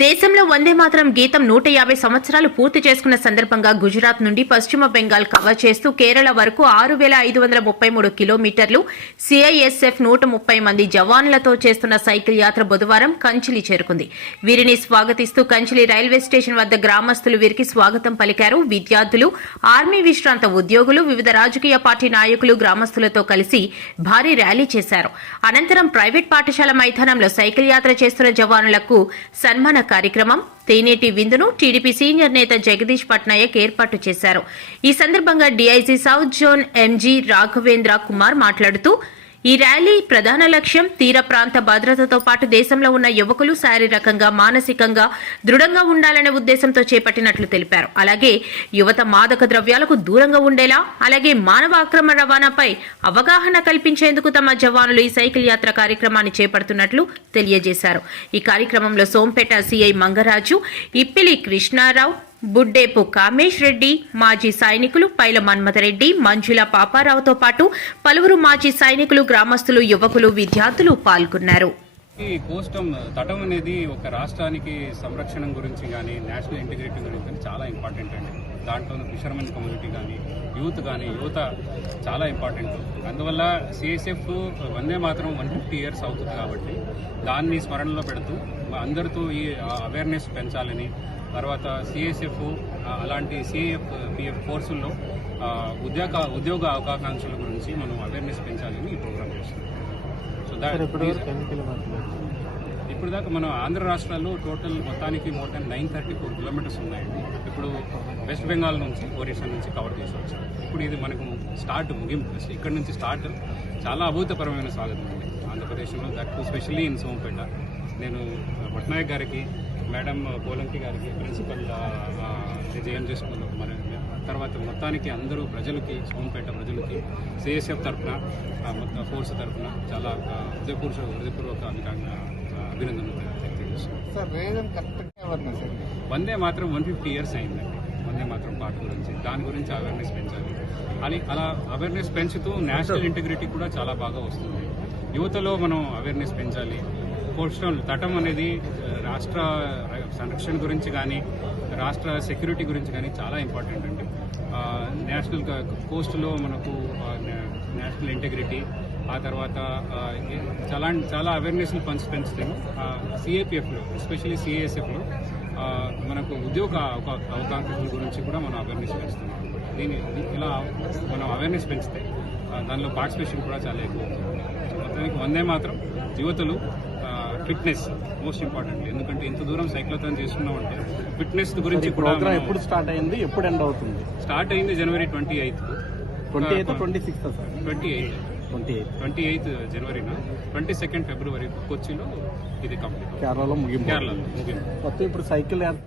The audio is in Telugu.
దేశంలో వందే మాతరం గీతం 150 సంవత్సరాలు పూర్తి చేసుకున్న సందర్భంగా గుజరాత్ నుండి పశ్చిమ బెంగాల్ కవర్ చేస్తూ కేరళ వరకు 6533 కిలోమీటర్లు సిఐఎస్ఎఫ్ 130 మంది జవాన్లతో చేస్తున్న సైకిల్ యాత్ర బుధవారం కంచిలి చేరుకుంది. వీరిని స్వాగతిస్తూ కంచిలి రైల్వే స్టేషన్ వద్ద గ్రామస్తులు వీరికి స్వాగతం పలికారు. విద్యార్థులు, ఆర్మీ విశ్రాంత ఉద్యోగులు, వివిధ రాజకీయ పార్టీ నాయకులు గ్రామస్తులతో కలిసి భారీ ర్యాలీ చేశారు. అనంతరం ప్రైవేట్ పాఠశాల మైదానంలో సైకిల్ యాత్ర చేస్తున్న జవానులకు సన్మాన కార్యక్రమం, తేనేటి విందును టీడీపీ సీనియర్ నేత జగదీష్ పట్నాయక్ ఏర్పాటు చేశారు. ఈ సందర్భంగా DIG south zone MG Raghavendra Kumar మాట్లాడుతూ, ఈ ర్యాలీ ప్రధాన లక్ష్యం తీర ప్రాంత భద్రతతో పాటు దేశంలో ఉన్న యువకులు శారీరకంగా, మానసికంగా దృఢంగా ఉండాలనే ఉద్దేశంతో చేపట్టినట్లు తెలిపారు. అలాగే యువత మాదక ద్రవ్యాలకు దూరంగా ఉండేలా, అలాగే మానవ అక్రమ రవాణాపై అవగాహన కల్పించేందుకు తమ జవానులు ఈ సైకిల్ యాత్ర కార్యక్రమాన్ని చేపడుతున్నట్లు తెలియజేశారు. ఈ కార్యక్రమంలో సోంపేట సిఐ మంగరాజు, ఇప్పిలి కృష్ణారావు, బుడ్డేపు కామేష్ రెడ్డి, మాజీ సైనికులు పైల మన్మథరెడ్డి, మంజుల పాపారావుతో పాటు పలువురు మాజీ సైనికులు, గ్రామస్తులు, యువకులు, విద్యార్థులు పాల్గొన్నారు. ఈ కోస్టం తటం అనేది ఒక రాష్ట్రానికి సంరక్షణ గురించి కానీ, నేషనల్ ఇంటిగ్రిటీ గురించి కానీ చాలా ఇంపార్టెంట్ అండి. దాంట్లో ఫిషర్మెన్ కమ్యూనిటీ కానీ, యువత చాలా ఇంపార్టెంట్. అందువల్ల సిఎస్ఎఫ్ వందే మాత్రం 150 ఇయర్స్ అవుతుంది కాబట్టి దాన్ని స్మరణలో పెడుతూ అందరితో ఈ అవేర్నెస్ పెంచాలని, తర్వాత సిఎస్ఎఫ్ అలాంటి సిఐఎఫ్ పిఎఫ్ కోర్సుల్లో ఉద్యోగ అవకాశాల గురించి మనం అవేర్నెస్ పెంచాలని ఈ ప్రోగ్రామ్ చేస్తున్నాం. సో ఇప్పుడు దాకా మన ఆంధ్ర రాష్ట్రాల్లో టోటల్ మొత్తానికి మోర్ దాన్ 934 కిలోమీటర్స్ ఉన్నాయండి. ఇప్పుడు వెస్ట్ బెంగాల్ నుంచి, ఒరిస్సా నుంచి కవర్ చేసి వచ్చాం. ఇప్పుడు ఇది మనకు ముగింపు. ఇక్కడ నుంచి స్టార్ట్ చాలా అభూతపరమైన స్వాగతం అండి ఆంధ్రప్రదేశ్లో, దట్ స్పెషల్లీ ఇన్ సోంపేట. నేను పట్నాయక్ గారికి, మేడం పోలంకి గారికి, ప్రిన్సిపల్ జేఎంజే స్కూల్, మన తర్వాత మొత్తానికి అందరూ ప్రజలకి, సోంపేట ప్రజలకి సిఎస్ఎఫ్ తరఫున, మొత్తం ఫోర్స్ తరఫున చాలా హృదయపూర్వక అభినందనలు తెలియజేస్తున్నాను. వందే మాత్రం 150 ఇయర్స్ అయిందండి. వందే మాత్రం పాట గురించి, దాని గురించి అవేర్నెస్ పెంచాలి. అలా అవేర్నెస్ పెంచుతూ నేషనల్ ఇంటిగ్రిటీ కూడా చాలా బాగా వస్తుంది. యువతలో మనం అవేర్నెస్ పెంచాలి. కోస్టల్ తటం అనేది రాష్ట్ర సంరక్షణ గురించి కానీ, రాష్ట్ర సెక్యూరిటీ గురించి కానీ చాలా ఇంపార్టెంట్ అండి. నేషనల్ కోస్ట్లో మనకు నేషనల్ ఇంటిగ్రిటీ, ఆ తర్వాత చాలా అవేర్నెస్లు పెంచుతాము. సిఏపిఎఫ్లో, ఎస్పెషల్లీ సిఏఎస్ఎఫ్లో మనకు ఉద్యోగ అవకాశాల గురించి కూడా మనం అవేర్నెస్ పెంచుతున్నాం. ఇలా మనం అవేర్నెస్ పెంచితే దానిలో పార్టిసిపేషన్ కూడా చాలా ఎక్కువ అవుతుంది. మొత్తానికి వందే మాత్రం యువతలు ఫిట్నెస్ మోస్ట్ ఇంపార్టెంట్. ఎందుకంటే ఇంత దూరం సైక్లోథాన్ చేస్తున్నామంటే ఫిట్నెస్ గురించి కూడా. ఎప్పుడు స్టార్ట్ అయింది, ఎప్పుడు ఎండ్ అవుతుంది? స్టార్ట్ అయింది జనవరి 28th, 28th జనవరిన, 22nd ఫిబ్రవరి కొచ్చిలో ఇది కంప్లీట్. కేరళలో ముగింపు. మొత్తం ఇప్పుడు సైకిల్